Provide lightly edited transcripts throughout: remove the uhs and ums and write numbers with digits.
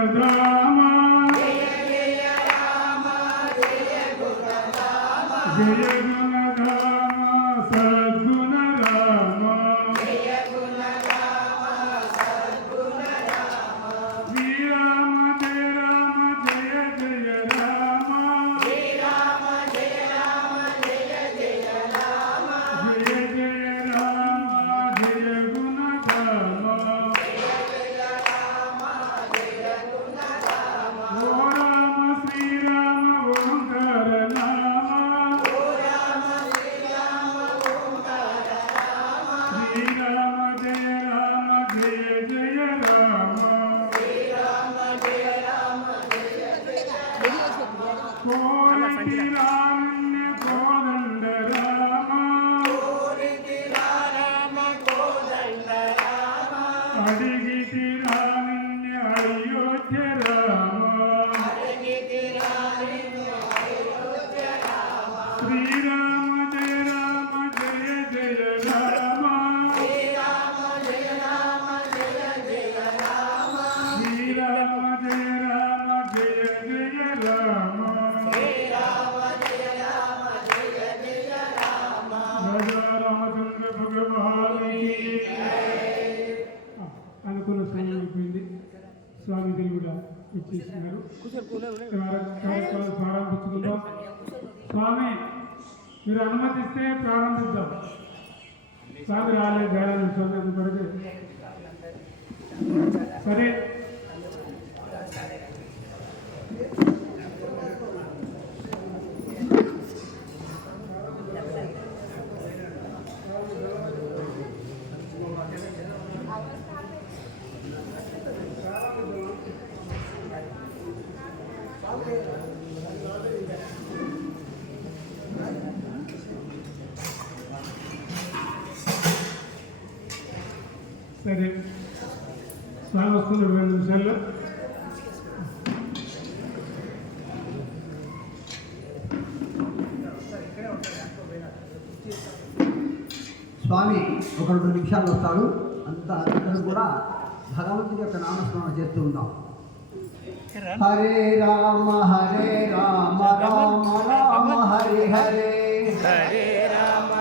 గుణధామ జయ జయ రామ జయ గుణధామ జయ గుణధామ సద్గుణ రామ జయ గుణ రామ సద్గుణ రామ శ్రీరామ జయ రామ జయ జయ రామ శ్రీరామ జయ రామ జయ జయ రామ జయ జయ రామ జయ గుణధామ జయ జయ రామ జయ గుణధామ ఓ రామ శ్రీరామ ఓంకార నామ ఓ రామ శ్రీరామ ఓంకార నామ శ్రీరామ జయ రామ జయ జయ రామ శ్రీరామ జయ రామ జయ జయ కోరితి రామణ్య కోదండ రామ కోరితి రామ కోదండ రామ అడిగితి రామణ్య అయోధ్య రామ అడిగితి రామణ్య అయోధ్య రామ శ్రీరామ జయ రామ జయ జయ రామ శ్రీరామ జయ రామ జయ జయ రామ శ్రీరామ జయ రామ జయ జయ రామ శ్రీరామ జయ రామ జయ జయ రామ రాజా రామచంద్ర భగవానికి అనుకున్న సమయం అయిపోయింది. స్వామి కూడా ఇచ్చేస్తున్నారు. కార్యక్రమం ప్రారంభించుకుందాం. స్వామి మీరు అనుమతిస్తే ప్రారంభిద్దాం. స్వామి రాలేదు దయానంద స్వామి అందుకొరకు సరే. సరే స్వామి వస్తుంది 2 నిమిషాల్లో. స్వామి ఒక 2 నిమిషాలు వస్తాడు. అంతా అందరూ కూడా భగవంతుడి యొక్క నామస్మరణ చేస్తూ ఉందాం. హరే రామ రామ రామ హరే హరే హరే రామ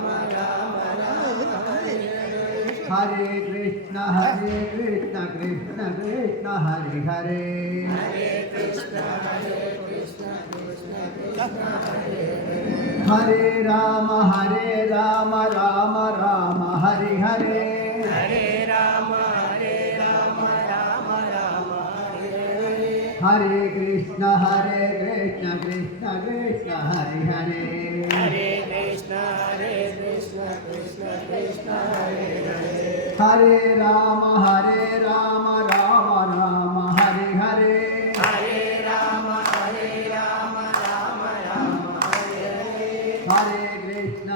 రామ రామ హరే హరే కృష్ణ కృష్ణ కృష్ణ హరే హరే హరే కృష్ణ కృష్ణ కృష్ణ హరే హరే రామ రామ రామ హరే హరే హరే రామ రామ రామ హరే హరే కృష్ణ కృష్ణ కృష్ణ హరే హరే హరే కృష్ణ కృష్ణ కృష్ణ హరే హరే రామ రామ రామ హరే హరే హరే రామ రామ రామ హరే హరే కృష్ణ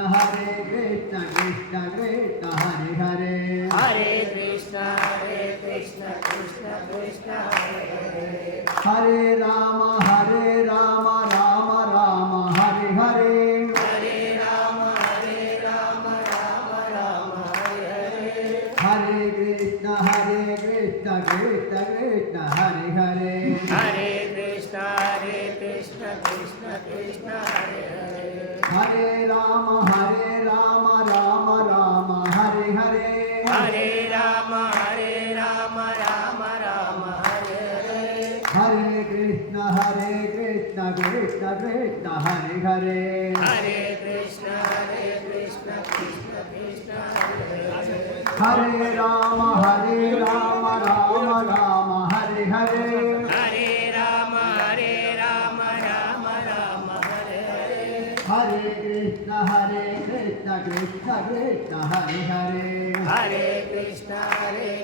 కృష్ణ కృష్ణ హరే హరే హరే కృష్ణ కృష్ణ కృష్ణ హరే హరే రామ రామ రామ హరే హరే హరే రామ రామ రామ హరే హరే కృష్ణ కృష్ణ కృష్ణ హరే హరే హరే కృష్ణ కృష్ణ కృష్ణ హరే హరే రామ రామ రామ హరే హరే హరే రామ రామ రామ హరే హరే కృష్ణ కృష్ణ కృష్ణ హరే హరే హరే కృష్ణ కృష్ణ కృష్ణ హరే హరే రామ రామ రామ హరే హరే హరే రామ రామ రామ హరే హరే కృష్ణ కృష్ణ కృష్ణ హరే హరే హరే కృష్ణ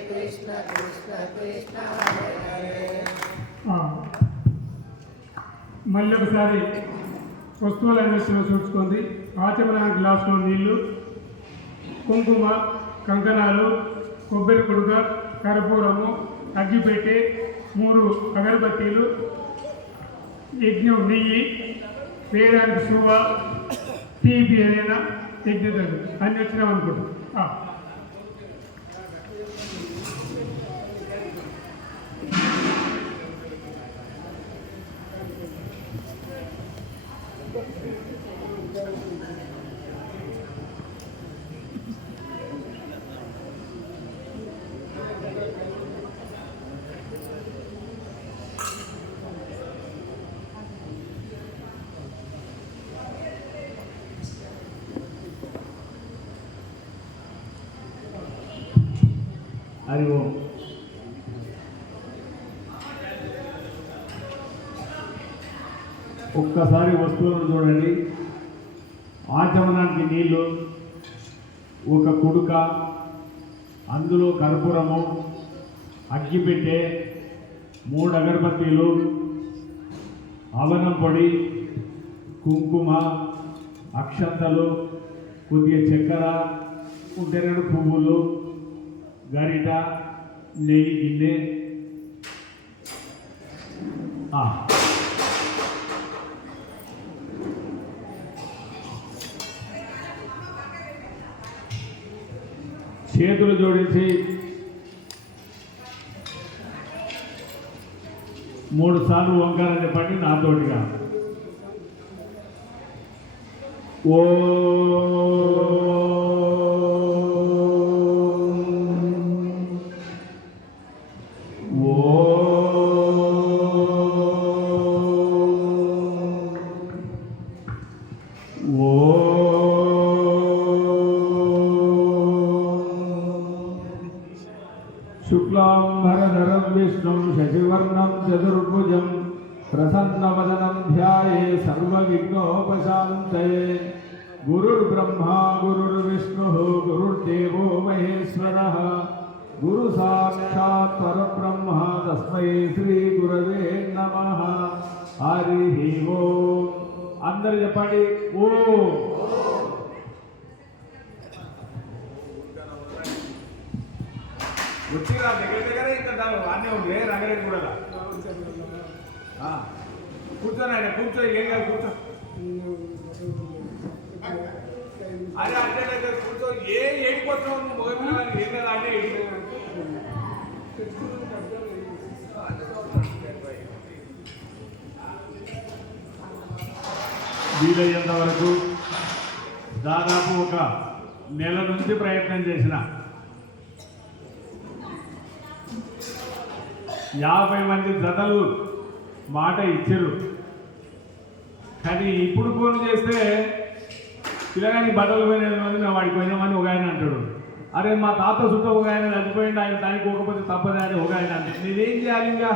కృష్ణ కృష్ణ హరే మళ్ళీ ఒకసారి వస్తువులన్నిటిని చూసుకోండి. ఆచమన గ్లాసులో నీళ్లు, కుంకుమ, కంకణాలు, కొబ్బరి కుడుక, కర్పూరము, అగ్గిపెట్టె, 3 అగరబత్తీలు, యజ్ఞం నెయ్యి, వేయడానికి సువ్వ, తీపి అయినా యజ్ఞతలు అన్ని వచ్చినాం అనుకుంటాం. హరి ఓం. ఒక్కసారి వస్తువులను చూడండి. ఆచమనానికి నీళ్లు, ఒక కుడుక, అందులో కర్పూరము, అగ్గిపెట్టె, 3 అగరబత్తీలు, అవనం పొడి, కుంకుమ, అక్షంతలు, కొద్దిగా చక్కెర, ఉంటే 2 పువ్వులు, గరిట, నెయ్యి గిన్నె. చేతులు జోడించి 3 సార్లు ఓంకారం చెప్పండి నాతోటిగా. ఓ శుక్లాంబరధరం విష్ణుం శశివర్ణం చతుర్భుజం ప్రసన్నవదనం ధ్యాయే సర్వవిఘ్నోపశాంతయే. గురుర్బ్రహ్మా గురుర్విష్ణుః గురుర్దేవో మహేశ్వరః గురు సాక్షాత్ పరబ్రహ్మ తస్మై శ్రీ గురవే నమః. హరి ఓం. అందరూ చెప్పండి ఓ. వచ్చిరా దగ్గర ఇంకా అన్నీ ఉంది రంగరే కూడా కూర్చొని ఆయన కూర్చో ఏం కాదు కూర్చో. అదే అంటే కూర్చో ఏడిపోతున్నావు నువ్వు మోగిపోయిన ఏం కదా అంటే వీలయ్యేంత వరకు దాదాపు 1 నెల నుంచి ప్రయత్నం చేసిన 50 మంది జతలు మాట ఇచ్చారు. కానీ ఇప్పుడు ఫోన్ చేస్తే పిల్లగాని బట్టలు పోయిన మంది మేము వాడికి పోయినామని ఒక ఆయన అంటాడు. అరే మా తాత చుట్టూ ఒక ఆయన చనిపోయింది, ఆయన దానికి పోకపోతే తప్పదే అని ఒక ఆయన అంటే నేనేం చేయాలి? ఇంకా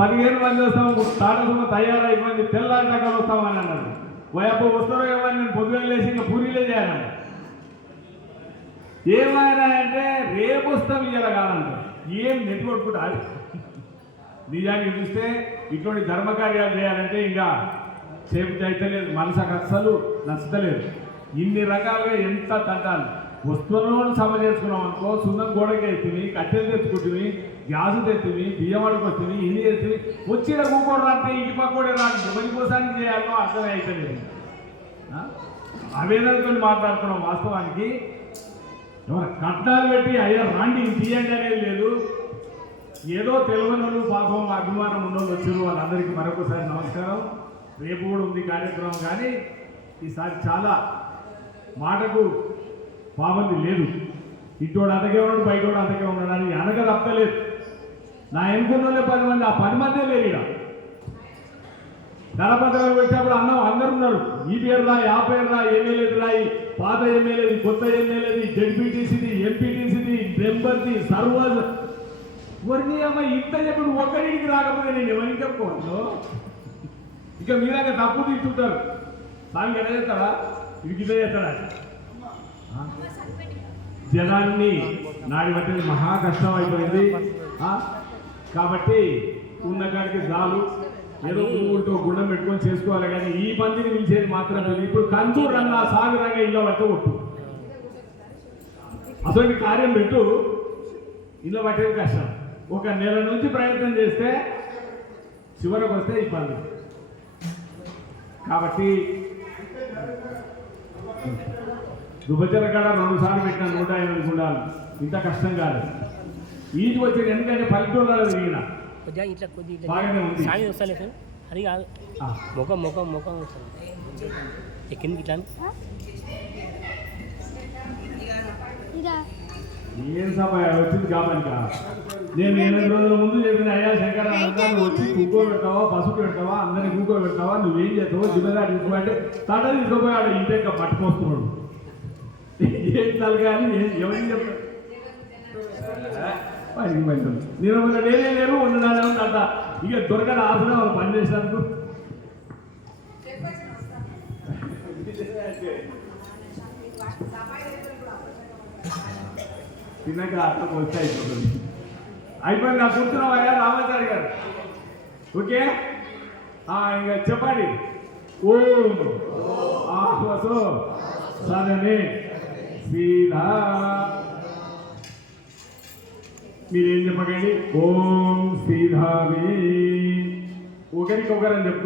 15 మంది వస్తాము, తాటసున్న తయారైపోయింది, తెల్లారి రకాలు వస్తామని అన్నారు. వైపు వస్తారో ఏమని నేను పొద్దుగా లేచి ఇంకా పూరీలే చేయాలంట. ఏమైనా అంటే రేపు వస్తాం ఇయ్యాల కాదంటారు. ఏం నెట్టుకొట్టుకుంటా నిజానికి చూస్తే ఇటువంటి ధర్మకార్యాలు చేయాలంటే ఇంకా సేపు చేయలేదు, మనసుకు అస్సలు నచ్చలేదు. ఇన్ని రకాలుగా ఎంత తంటాలి. వస్తువులను సమ చేసుకున్నాం అనుకో, సున్నం గోడకి ఎత్తివి, కట్టెలు తెచ్చుకుంటువి, గ్యాసు తెత్తివి, బియ్యం అడుగుతుంది, ఇన్ని తెచ్చివి, వచ్చిన కూకోడు రాంటే ఇంటి పక్కోడే రాదు. ఎవరి కోసానికి చేయాలో అర్థమే అవుతలేదు. అవేదనతో మాట్లాడుతున్నాం. వాస్తవానికి కట్నాలు పెట్టి అయ్యా రాండి తీయండి అనేది లేదు. ఏదో తెలియని పాపం అభిమానం ఉన్నోళ్ళు వచ్చారు, వాళ్ళందరికీ మరొకసారి నమస్కారం. రేపు కూడా ఉంది కార్యక్రమం, కానీ ఈసారి చాలా మాటకు పాబంది లేదు. ఇటోడు అంతకే ఉన్నాడు, బయటోడు అంతకే ఉన్నాడు అని అనగ తప్పలేదు. నా ఎన్నుకున్న 10 మంది, ఆ 10 మందే లేరు. ఇక ధనపత్రాలు పెట్టినప్పుడు అన్నం అందరు ఉన్నారు. ఈ పేరు రాయి, ఆ పేరు రాయి, ఎమ్మెల్యేది రాయి, పాత ఎమ్మెల్యేది, కొత్త ఎమ్మెల్యేది, జడ్పీటీసీది, ఎంపీటీసీది, మెంబర్ది, సర్వర్ వరికి అమ్మ ఇంత చెప్పి ఒక్కడింటికి రాకపోతే నేను ఎవరికి చెప్పుకోవచ్చు? ఇక మీలాగా తప్పు తీసుకుంటారు. సామి ఎలా చేస్తాడా, ఇది ఇదే చేస్తాడా? జనాన్ని నాడి బట్టి మహా కష్టం అయిపోయింది. కాబట్టి ఉన్న కాడికి చాలు, ఏదో ఊరితో గుండం పెట్టుకొని చేసుకోవాలి. కానీ ఈ మందిని పిలిచేది మాత్రం ఇప్పుడు కంచూరు రంగా సాగు రంగా ఇళ్ళ పట్టే ఒట్టు అసలు కార్యం పెట్టు, ఇళ్ళ పట్టేది కష్టం. 1 నెల నుంచి ప్రయత్నం చేస్తే చివరకు వస్తే ఇబ్బంది. కాబట్టి దుబ్బచర కాడ 2 సార్లు పెట్టిన 180 గుండాలు ఇంత కష్టం కాదు. ఈజీ వచ్చేది, ఎందుకంటే పల్లెటూళ్ళలో తిరిగిన బాగానే ఉంది. అది కాదు ముఖం ముఖం ముఖం ఎక్కింది ఇట్లా ఏం సమయం వచ్చింది కాబట్టి నేను 8 రోజుల ముందు చెప్పిన అయ్యా శంకర వచ్చి కూకో పెడతావా, పసుపు పెడతావా, అందరినీ కూకో పెడతావా, నువ్వేం చేస్తావో జిమ్మేదారి తీసుకోవాలంటే తడ తీసుకుపోయాడు. ఇంటే పట్టుకొస్తున్నాడు. ఏం తలగాలి ఎవరికి చెప్తారు పనికి మంది నేను ఒక లేనే లేరు ఉండడానే ఉందంట ఇక దొరకని ఆసన వాళ్ళు పని చేసినందుకు తిన్నాక అట్లా వస్తే అయిపోతుంది అయిపోయింది నా కూర్చున్నావా రామాచారి గారు ఓకే ఇంకా చెప్పండి ఓం ఆహ్వసో సదనే సీదా మీరేం చెప్పకండి ఓం సీధామి ఒకరికొకరని చెప్తారు